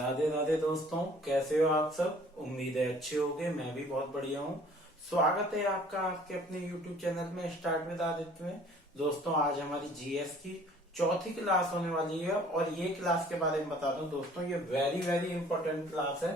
राधे राधे दोस्तों, कैसे हो आप सब। उम्मीद है अच्छे होगे। मैं भी बहुत बढ़िया हूँ। स्वागत है आपका आपके अपने YouTube चैनल में स्टार्ट विद आदित्य में। दोस्तों, आज हमारी जीएस की चौथी क्लास होने वाली है और ये क्लास के बारे में बता दूं दोस्तों, ये वेरी वेरी इंपॉर्टेंट क्लास है।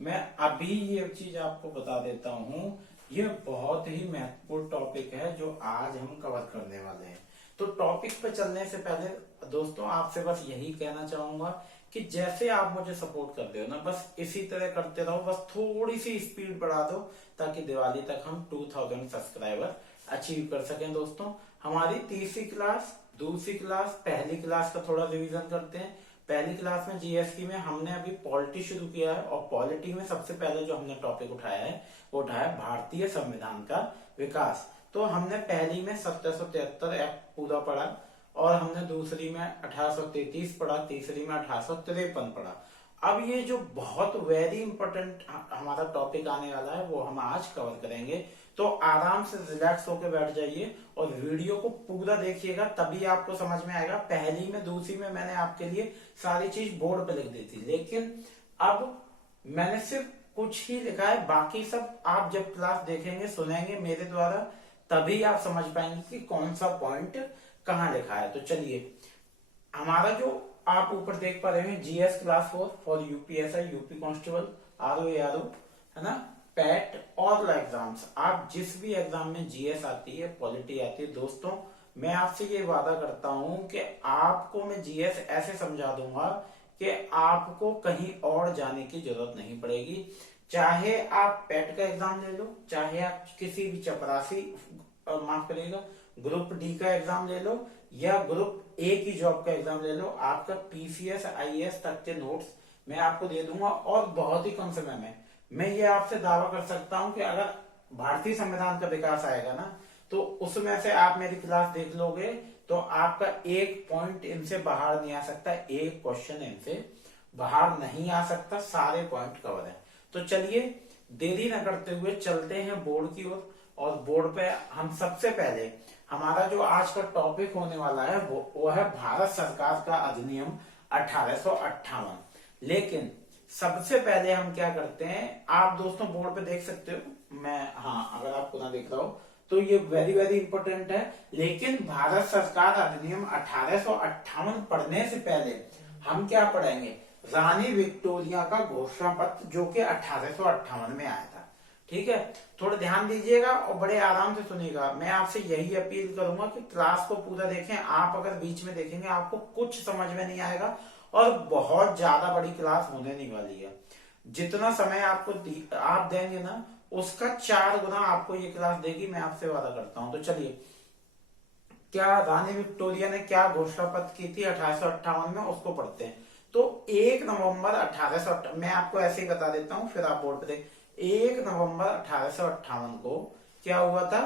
मैं अभी ये चीज आपको बता देता हूँ। ये बहुत ही महत्वपूर्ण टॉपिक है जो आज हम कवर करने वाले हैं। तो टॉपिक पे चलने से पहले दोस्तों, आपसे बस यही कहना चाहूंगा कि जैसे आप मुझे सपोर्ट करते हो ना, बस इसी तरह करते रहो। बस थोड़ी सी स्पीड बढ़ा दो ताकि दिवाली तक हम 2000 सब्सक्राइबर अचीव कर सकें। दोस्तों, हमारी तीसरी क्लास, दूसरी क्लास, पहली क्लास का थोड़ा रिवीजन करते हैं। पहली क्लास में जीएसटी में हमने अभी पॉलिटी शुरू किया है और पॉलिटी में सबसे पहले जो हमने टॉपिक उठाया है वो उठाया भारतीय संविधान का विकास। तो हमने पहली में 1773 एक्ट पूरा पढ़ा और हमने दूसरी में 1833 पढ़ा, तीसरी में 1853 पढ़ा। अब ये जो बहुत वेरी इंपॉर्टेंट हमारा टॉपिक आने वाला है वो हम आज कवर करेंगे। तो आराम से रिलैक्स होकर बैठ जाइए और वीडियो को पूरा देखिएगा, तभी आपको समझ में आएगा। पहली में दूसरी में मैंने आपके लिए सारी चीज बोर्ड पे लिख दी थी, लेकिन अब मैंने सिर्फ कुछ ही लिखा है, बाकी सब आप जब क्लास देखेंगे सुनेंगे मेरे द्वारा तभी आप समझ पाएंगे कि कौन सा पॉइंट कहाँ लिखा है। तो चलिए, हमारा जो आप ऊपर देख पा रहे हैं GS class 4 for UPSI, UP constable, RO, है ना, पैट और एग्जाम्स। आप जिस भी एग्जाम में जीएस आती है, पॉलिटी आती है दोस्तों, मैं आपसे ये वादा करता हूं कि आपको मैं जीएस ऐसे समझा दूंगा कि आपको कहीं और जाने की जरूरत नहीं पड़ेगी। चाहे आप पैट का एग्जाम ले लो, चाहे आप किसी भी चपरासी, माफ करिएगा, ग्रुप डी का एग्जाम ले लो या ग्रुप ए की जॉब का एग्जाम ले लो, आपका पीसीएस आईएएस तक के नोट्स मैं आपको दे दूंगा और बहुत ही कम समय में। मैं ये आपसे दावा कर सकता हूं कि अगर भारतीय संविधान का विकास आएगा ना, तो उसमें से आप मेरी क्लास देख लोगे तो आपका एक पॉइंट इनसे बाहर नहीं आ सकता, एक क्वेश्चन इनसे बाहर नहीं आ सकता, सारे पॉइंट कवर है। तो चलिए देरी न करते हुए चलते हैं बोर्ड की ओर। और बोर्ड पे हम सबसे पहले हमारा जो आज का टॉपिक होने वाला है वो है भारत सरकार का अधिनियम 1858। लेकिन सबसे पहले हम क्या करते हैं, आप दोस्तों बोर्ड पे देख सकते हो, मैं, हाँ, अगर आप पुनः देख रहा हो तो ये वेरी वेरी इंपॉर्टेंट है। लेकिन भारत सरकार अधिनियम 1858 पढ़ने से पहले हम क्या पढ़ेंगे, रानी विक्टोरिया का घोषणा पत्र जो कि 1858 में आया था। ठीक है, थोड़ा ध्यान दीजिएगा और बड़े आराम से सुनिएगा। मैं आपसे यही अपील करूंगा कि क्लास को पूरा देखें। आप अगर बीच में देखेंगे आपको कुछ समझ में नहीं आएगा और बहुत ज्यादा बड़ी क्लास होने नहीं वाली है। जितना समय आपको आप देंगे ना, उसका 4 गुना आपको ये क्लास देगी, मैं आपसे वादा करता हूं। तो चलिए, क्या रानी विक्टोरिया ने क्या घोषणा पत्र की थी 1858 में, उसको पढ़ते हैं। तो 1 नवंबर 1858, मैं आपको ऐसे ही बता देता हूं फिर आप बोर्ड पे देख। 1 नवंबर 1858 को क्या हुआ था,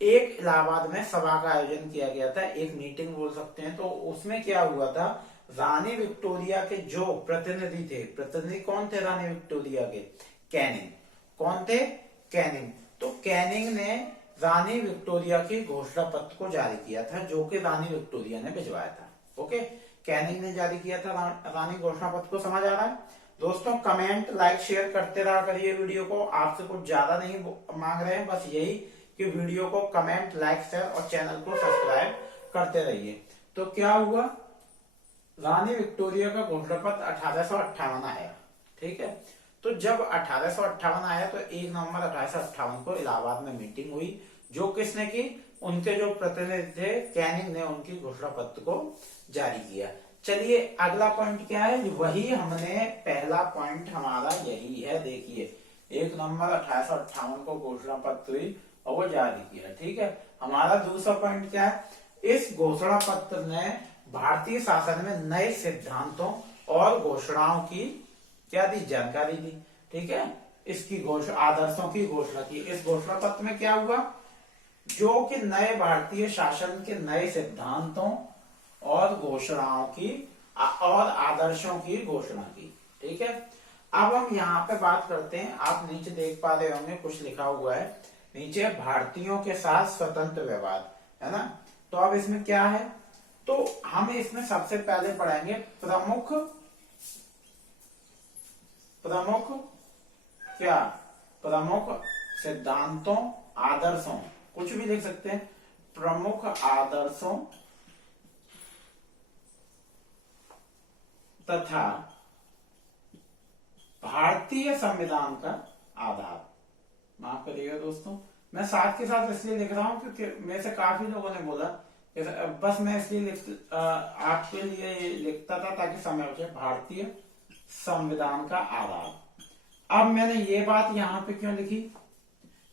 एक इलाहाबाद में सभा का आयोजन किया गया था, एक मीटिंग बोल सकते हैं। तो उसमें क्या हुआ था, रानी विक्टोरिया के जो प्रतिनिधि थे, प्रतिनिधि कौन थे रानी विक्टोरिया के, कैनिंग। कौन थे, कैनिंग। तो कैनिंग ने रानी विक्टोरिया की घोषणा पत्र को जारी किया था जो कि रानी विक्टोरिया ने भिजवाया था। ओके, कैनिंग ने जारी किया था रानी घोषणा पत्र को। समझ आ रहा है दोस्तों? कमेंट लाइक शेयर करते रहा करिए वीडियो को, आपसे कुछ ज्यादा नहीं मांग रहे हैं, बस यही कि वीडियो को कमेंट लाइक शेयर और चैनल को सब्सक्राइब करते रहिए। तो क्या हुआ, रानी विक्टोरिया का घोषणा पत्र 1858 आया। ठीक है, तो जब 1858 आया तो 1 नवंबर 1858 को इलाहाबाद में मीटिंग हुई, जो किसने की, उनके जो प्रतिनिधि थे कैनिंग ने उनकी घोषणा पत्र को जारी किया। चलिए अगला पॉइंट क्या है, वही हमने पहला पॉइंट हमारा यही है। देखिए 1 नवंबर 1858 को घोषणा पत्र हुई और वो जारी किया। ठीक है, हमारा दूसरा पॉइंट क्या है, इस घोषणा पत्र ने भारतीय शासन में नए सिद्धांतों और घोषणाओं की क्या दी, जानकारी दी। ठीक है, इसकी आदर्शों की घोषणा की। इस घोषणा पत्र में क्या हुआ, जो कि नए भारतीय शासन के नए सिद्धांतों और घोषणाओं की और आदर्शों की घोषणा की। ठीक है, अब हम यहाँ पे बात करते हैं। आप नीचे देख पा रहे होंगे कुछ लिखा हुआ है नीचे, भारतीयों के साथ स्वतंत्र व्यवहार, है ना। तो अब इसमें क्या है, तो हम इसमें सबसे पहले पढ़ेंगे प्रमुख प्रमुख क्या, प्रमुख सिद्धांतों, आदर्शों, कुछ भी लिख सकते हैं, प्रमुख आदर्शों तथा भारतीय संविधान का आधार। माफ करिएगा दोस्तों, मैं साथ के साथ इसलिए लिख रहा हूं क्योंकि मेरे से काफी लोगों ने बोला, बस मैं इसलिए आपके लिए लिखता था ताकि समय बचे। भारतीय संविधान का आधार। अब मैंने ये बात यहाँ पे क्यों लिखी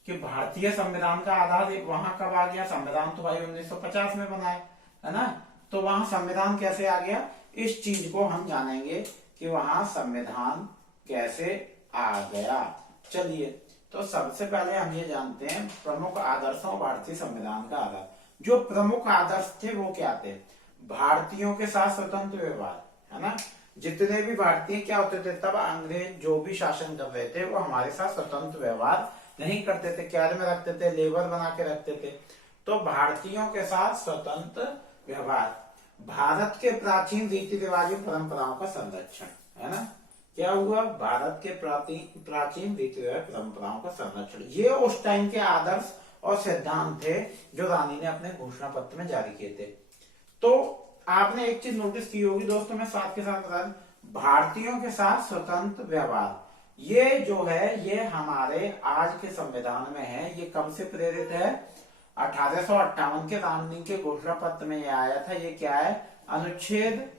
कि भारतीय संविधान का आधार, वहां कब आ गया, संविधान तो भाई 1950 में बना है ना, तो वहां संविधान कैसे आ गया, इस चीज को हम जानेंगे कि वहां संविधान कैसे आ गया। चलिए, तो सबसे पहले हम ये जानते हैं प्रमुख आदर्शों भारतीय संविधान का आधार। जो प्रमुख आदर्श थे वो क्या थे, भारतीयों के साथ स्वतंत्र व्यवहार, है ना। जितने भी भारतीय क्या होते थे तब, अंग्रेज जो भी शासन कर रहे थे वो हमारे साथ स्वतंत्र व्यवहार नहीं करते थे, कैद में रखते थे, लेबर बना के रखते थे। तो भारतीयों के साथ स्वतंत्र व्यवहार, भारत के प्राचीन रीति रिवाजों परंपराओं का संरक्षण, है ना। क्या हुआ, भारत के प्राचीन रीति रिवाज परंपराओं का संरक्षण, ये उस टाइम के आदर्श और सिद्धांत थे जो रानी ने अपने घोषणा पत्र में जारी किए थे। तो आपने एक चीज नोटिस की होगी दोस्तों, मैं साथ के साथ बता दूं, भारतीयों के साथ स्वतंत्र व्यवहार, ये जो है ये हमारे आज के संविधान में है। ये कब से प्रेरित है, 1858 के रामनी के घोषणा पत्र में ये आया था। ये क्या है, अनुच्छेद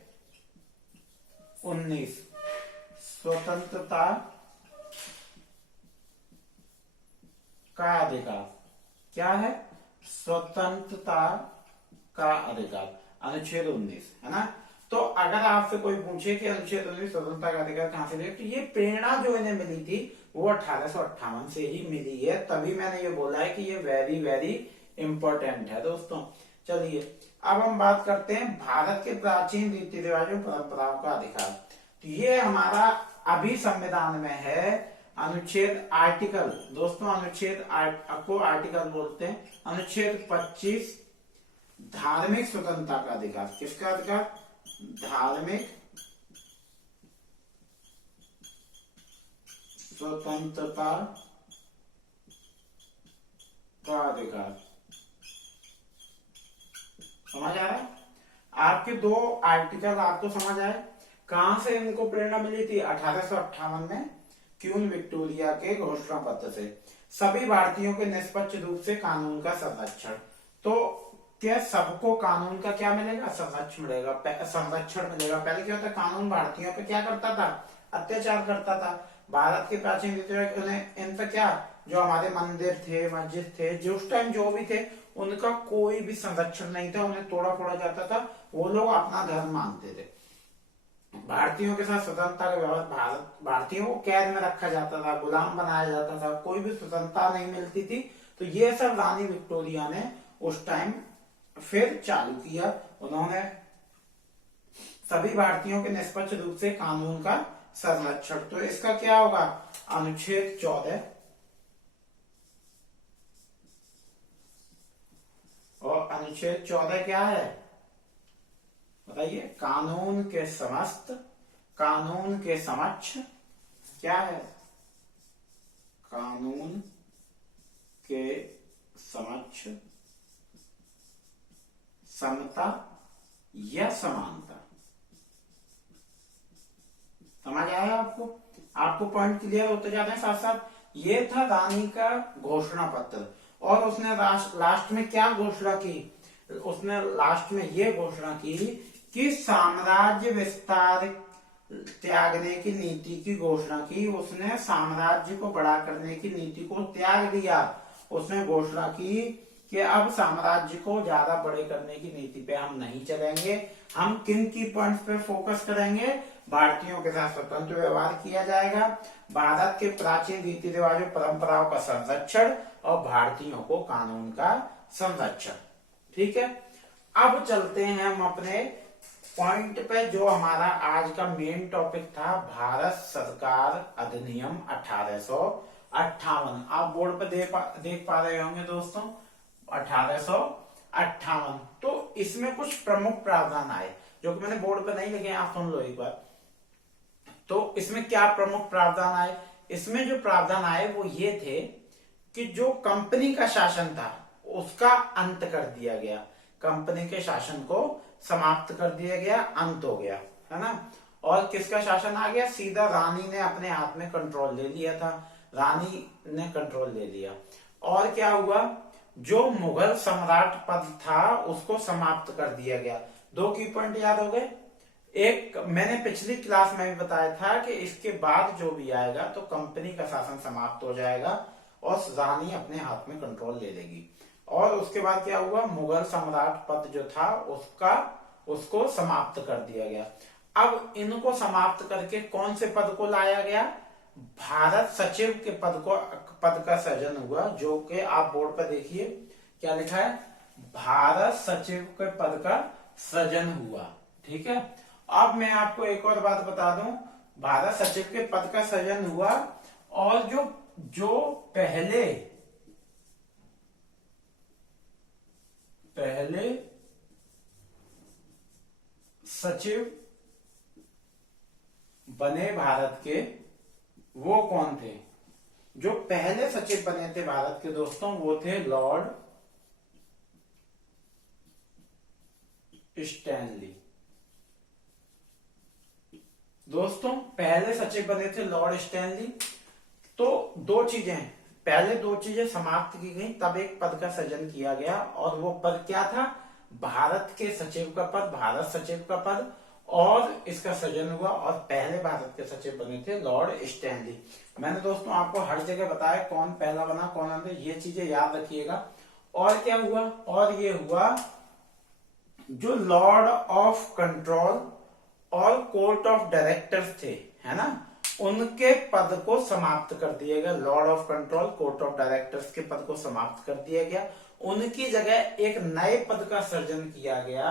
19, स्वतंत्रता का अधिकार। क्या है, स्वतंत्रता का अधिकार, अनुच्छेद 19, है ना। तो अगर आपसे कोई पूछे कि अनुच्छेद 19 स्वतंत्रता का अधिकार कहां से लिया, तो ये प्रेरणा जो इन्हें मिली थी वो 1858 से ही मिली है। तभी मैंने ये बोला है कि ये वेरी वेरी इंपॉर्टेंट है दोस्तों। चलिए, अब हम बात करते हैं भारत के प्राचीन रीति रिवाजों परंपराओं का अधिकार। तो ये हमारा अभी संविधान में है अनुच्छेद, आर्टिकल दोस्तों, अनुच्छेद को आर्टिकल बोलते हैं। अनुच्छेद 25, धार्मिक स्वतंत्रता का अधिकार। किसका अधिकार, धार्मिक स्वतंत्रता का अधिकार। समझ आ रहा है, आपके दो आर्टिकल आपको समझ आए। कहां से इनको प्रेरणा मिली थी, 1858 में क्वीन विक्टोरिया के घोषणा पत्र से। सभी भारतीयों के निष्पक्ष रूप से कानून का संरक्षण। तो क्या सबको कानून का क्या मिलेगा, संरक्षण मिलेगा, संरक्षण मिलेगा। पहले क्या होता, कानून भारतीयों पे क्या करता था, अत्याचार करता था। भारत के प्राचीन रीति इन पे क्या, जो हमारे मंदिर थे, मस्जिद थे, जो उस टाइम जो भी थे, उनका कोई भी संरक्षण नहीं था, उन्हें तोड़ा फोड़ा जाता था। वो लोग अपना धर्म मानते थे। भारतीयों के साथ स्वतंत्रता का व्यवहार, भारतीयों को कैद में रखा जाता था, गुलाम बनाया जाता था, कोई भी स्वतंत्रता नहीं मिलती थी। तो ये सब रानी विक्टोरिया ने उस टाइम फिर चालू किया। उन्होंने सभी भारतीयों के निष्पक्ष रूप से कानून का संरक्षण। तो इसका क्या होगा, अनुच्छेद 14 और अनुच्छेद 14 क्या है बताइए, कानून के समस्त, कानून के समक्ष क्या है, कानून के समक्ष समता या समानता। समझ आया आपको, आपको पॉइंट क्लियर होते जाते हैं साथ साथ। ये था रानी का घोषणा पत्र। और उसने लास्ट में क्या घोषणा की, उसने लास्ट में ये घोषणा की कि साम्राज्य विस्तार त्यागने की नीति की घोषणा की। उसने साम्राज्य को बड़ा करने की नीति को त्याग दिया। उसने घोषणा की कि अब साम्राज्य को ज्यादा बड़े करने की नीति पे हम नहीं चलेंगे। हम किन की पॉइंट्स पे फोकस करेंगे, भारतीयों के साथ स्वतंत्र व्यवहार किया जाएगा, भारत के प्राचीन रीति रिवाजों परंपराओं का संरक्षण और भारतीयों को कानून का संरक्षण। ठीक है, अब चलते हैं हम अपने पॉइंट पे, जो हमारा आज का मेन टॉपिक था, भारत सरकार अधिनियम 1858। आप बोर्ड पे देख पा रहे होंगे दोस्तों, 1858। तो इसमें कुछ प्रमुख प्रावधान आए जो कि मैंने बोर्ड पे नहीं लिखे, आप सुन लो एक बार। तो इसमें क्या प्रमुख प्रावधान आए? इसमें जो प्रावधान आए वो ये थे कि जो कंपनी का शासन था उसका अंत कर दिया गया, कंपनी के शासन को समाप्त कर दिया गया, अंत हो गया, है ना। और किसका शासन आ गया? सीधा रानी ने अपने हाथ में कंट्रोल ले लिया था, रानी ने कंट्रोल ले लिया। और क्या हुआ? जो मुगल सम्राट पद था उसको समाप्त कर दिया गया। दो की पॉइंट याद हो गए। एक मैंने पिछली क्लास में भी बताया था कि इसके बाद जो भी आएगा तो कंपनी का शासन समाप्त हो जाएगा और रानी अपने हाथ में कंट्रोल ले लेगी। और उसके बाद क्या हुआ? मुगल सम्राट पद जो था उसको समाप्त कर दिया गया। अब इनको समाप्त करके कौन से पद को लाया गया? भारत सचिव के पद का सृजन हुआ, जो कि आप बोर्ड पर देखिए क्या लिखा है, भारत सचिव के पद का सृजन हुआ। ठीक है। अब मैं आपको एक और बात बता दूं, भारत सचिव के पद का सृजन हुआ और जो पहले सचिव बने भारत के, वो कौन थे? जो पहले सचिव बने थे भारत के दोस्तों, वो थे लॉर्ड स्टैनली। दोस्तों पहले सचिव बने थे लॉर्ड स्टैनली। तो दो चीजें, पहले दो चीजें समाप्त की गई, तब एक पद का सृजन किया गया और वो पद क्या था? भारत के सचिव का पद, भारत सचिव का पद, और इसका सृजन हुआ और पहले भारत के सचिव बने थे लॉर्ड स्टैनली। मैंने दोस्तों आपको हर जगह बताया कौन पहला बना कौन अंत, ये चीजें याद रखिएगा। और क्या हुआ? और ये हुआ जो लॉर्ड ऑफ कंट्रोल और कोर्ट ऑफ डायरेक्टर्स थे, है ना, उनके पद को समाप्त कर दिया गया। Lord of control, court of directors के पद को समाप्त कर दिया गया। उनकी जगह एक नए पद का सृजन किया गया,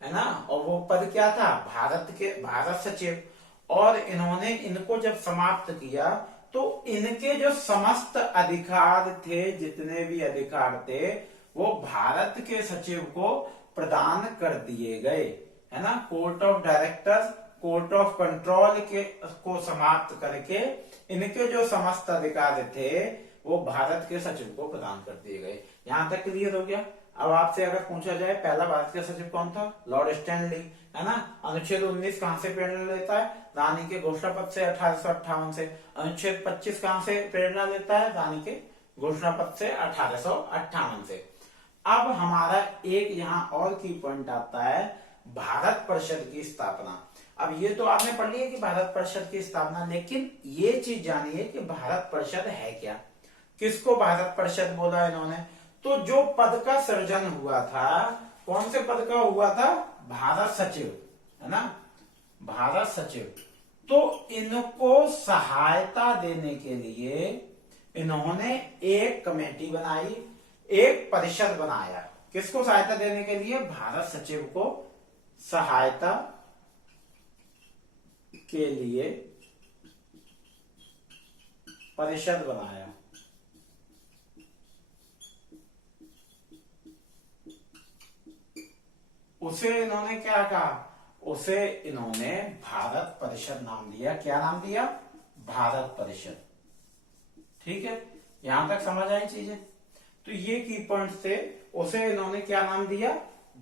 है ना। और वो पद क्या था? भारत सचिव। और इन्होंने इनको जब समाप्त किया तो इनके जो समस्त अधिकार थे, जितने भी अधिकार थे, वो भारत के सचिव को प्रदान कर दिए गए, है ना। Court of directors, court of control को समाप्त करके इनके जो समस्त अधिकार थे वो भारत के सचिव को प्रदान कर दिए गए। यहां तक क्लियर हो गया। अब आपसे अगर पूछा जाए पहला भारत का सचिव कौन था? लॉर्ड स्टैनली, है ना। अनुच्छेद 19 कहां से प्रेरणा लेता है? रानी के घोषणा पत्र से 1858 से। अनुच्छेद 25 कहां से प्रेरणा लेता है? रानी के घोषणा पत्र से 1858 से। अब हमारा एक यहाँ और की पॉइंट आता है, भारत परिषद की स्थापना। अब ये तो आपने पढ़ लिया कि भारत परिषद की स्थापना, लेकिन ये चीज जानिए कि भारत परिषद है क्या, किसको भारत परिषद बोला इन्होंने? तो जो पद का सृजन हुआ था, कौन से पद का हुआ था? भारत सचिव, है ना, भारत सचिव। तो इनको सहायता देने के लिए इन्होंने एक कमेटी बनाई, एक परिषद बनाया। किसको सहायता देने के लिए? भारत सचिव को सहायता के लिए परिषद बनाया। उसे इन्होंने क्या कहा? उसे इन्होंने भारत परिषद नाम दिया। क्या नाम दिया? भारत परिषद। ठीक है, यहां तक समझ आई चीजें? तो ये की पॉइंट थे। उसे इन्होंने क्या नाम दिया?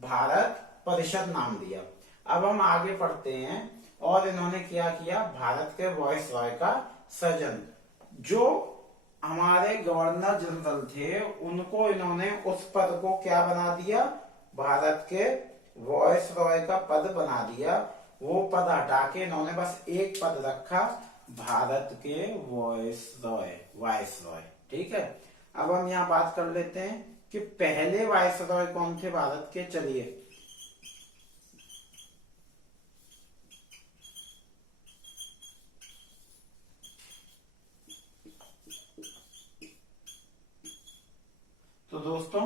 भारत परिषद नाम दिया। अब हम आगे पढ़ते हैं। और इन्होंने क्या किया? भारत के वायसरॉय का सृजन। जो हमारे गवर्नर जनरल थे उनको इन्होंने उस पद को क्या बना दिया? भारत के वायसरॉय का पद बना दिया। वो पद हटा के इन्होंने बस एक पद रखा, भारत के वायसरॉय। ठीक है। अब हम यहाँ बात कर लेते हैं कि पहले वायसरॉय कौन थे भारत के। चलिए, तो दोस्तों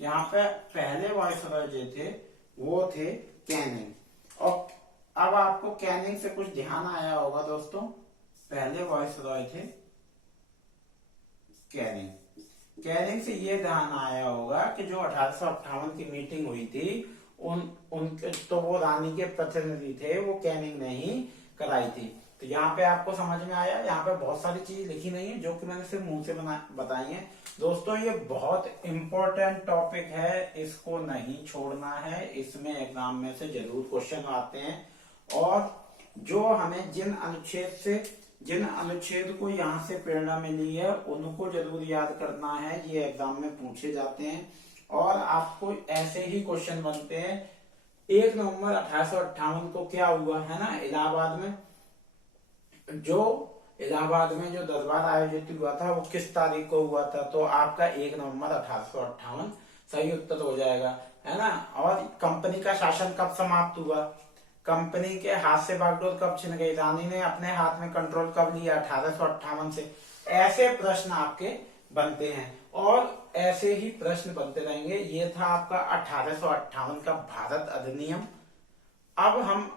यहाँ पे पहले वायसरॉय जो थे वो थे कैनिंग। और अब आपको कैनिंग से कुछ ध्यान आया होगा दोस्तों। पहले वायसरॉय थे कैनिंग। कैनिंग से ये ध्यान आया होगा कि जो 1858 की मीटिंग हुई थी उनके तो वो रानी के प्रतिनिधि थे, वो कैनिंग ने ही कराई थी। तो यहाँ पे आपको समझ में आया। यहाँ पे बहुत सारी चीज लिखी नहीं है जो कि मैंने सिर्फ मुंह से बताई है। दोस्तों ये बहुत इंपॉर्टेंट टॉपिक है, इसको नहीं छोड़ना है, इसमें एग्जाम में से जरूर क्वेश्चन आते हैं। और जो हमें जिन अनुच्छेद को यहाँ से प्रेरणा मिली है उनको जरूर याद करना है, ये एग्जाम में पूछे जाते हैं। और आपको ऐसे ही क्वेश्चन बनते हैं। 1 नवंबर 1858 को क्या हुआ है ना, इलाहाबाद में जो दरबार आयोजित हुआ था वो किस तारीख को हुआ था, तो आपका 1 नवंबर 1858 सही उत्तर हो जाएगा, है ना। और कंपनी का शासन कब समाप्त हुआ, कंपनी के हाथ से बागडोर कब छिन गई, रानी ने अपने हाथ में कंट्रोल कब लिया, 1858 से। ऐसे प्रश्न आपके बनते हैं और ऐसे ही प्रश्न बनते रहेंगे। ये था आपका 1858 का भारत अधिनियम। अब हम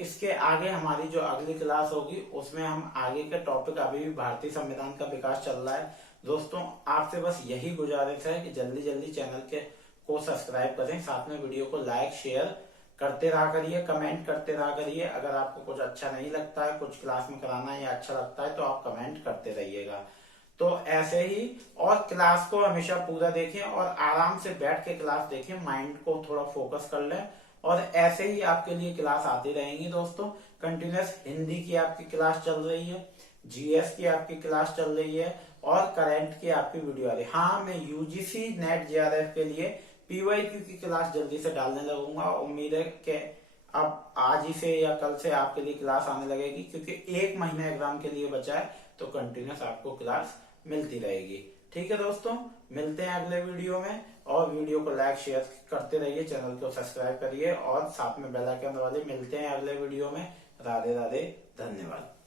इसके आगे हमारी जो अगली क्लास होगी उसमें हम आगे के टॉपिक, अभी भी भारतीय संविधान का विकास चल रहा है। दोस्तों आपसे बस यही गुजारिश है कि जल्दी जल्दी चैनल को सब्सक्राइब करें, साथ में वीडियो को लाइक शेयर करते रहा करिए, कमेंट करते रहा करिए। अगर आपको कुछ अच्छा नहीं लगता है, कुछ क्लास में कराना या अच्छा लगता है तो आप कमेंट करते रहिएगा। तो ऐसे ही, और क्लास को हमेशा पूरा देखें और आराम से बैठ के क्लास देखें, माइंड को थोड़ा फोकस कर लें। और ऐसे ही आपके लिए क्लास आती रहेंगी दोस्तों। कंटिन्यूस हिंदी की आपकी क्लास चल रही है, जीएस की आपकी क्लास चल रही है और करंट की आपकी वीडियो आ रही है। हाँ, मैं यूजीसी नेट जेआरएफ के लिए पीवाईक्यू की क्लास जल्दी से डालने लगूंगा। उम्मीद है कि अब आज ही से या कल से आपके लिए क्लास आने लगेगी, क्योंकि 1 महीना एग्जाम के लिए बचा है, तो कंटिन्यूस आपको क्लास मिलती रहेगी। ठीक है दोस्तों, मिलते हैं अगले वीडियो में। और वीडियो को लाइक शेयर करते रहिए, चैनल को सब्सक्राइब करिए और साथ में बेल आइकन दबा दीजिए। मिलते हैं अगले वीडियो में। राधे राधे, धन्यवाद।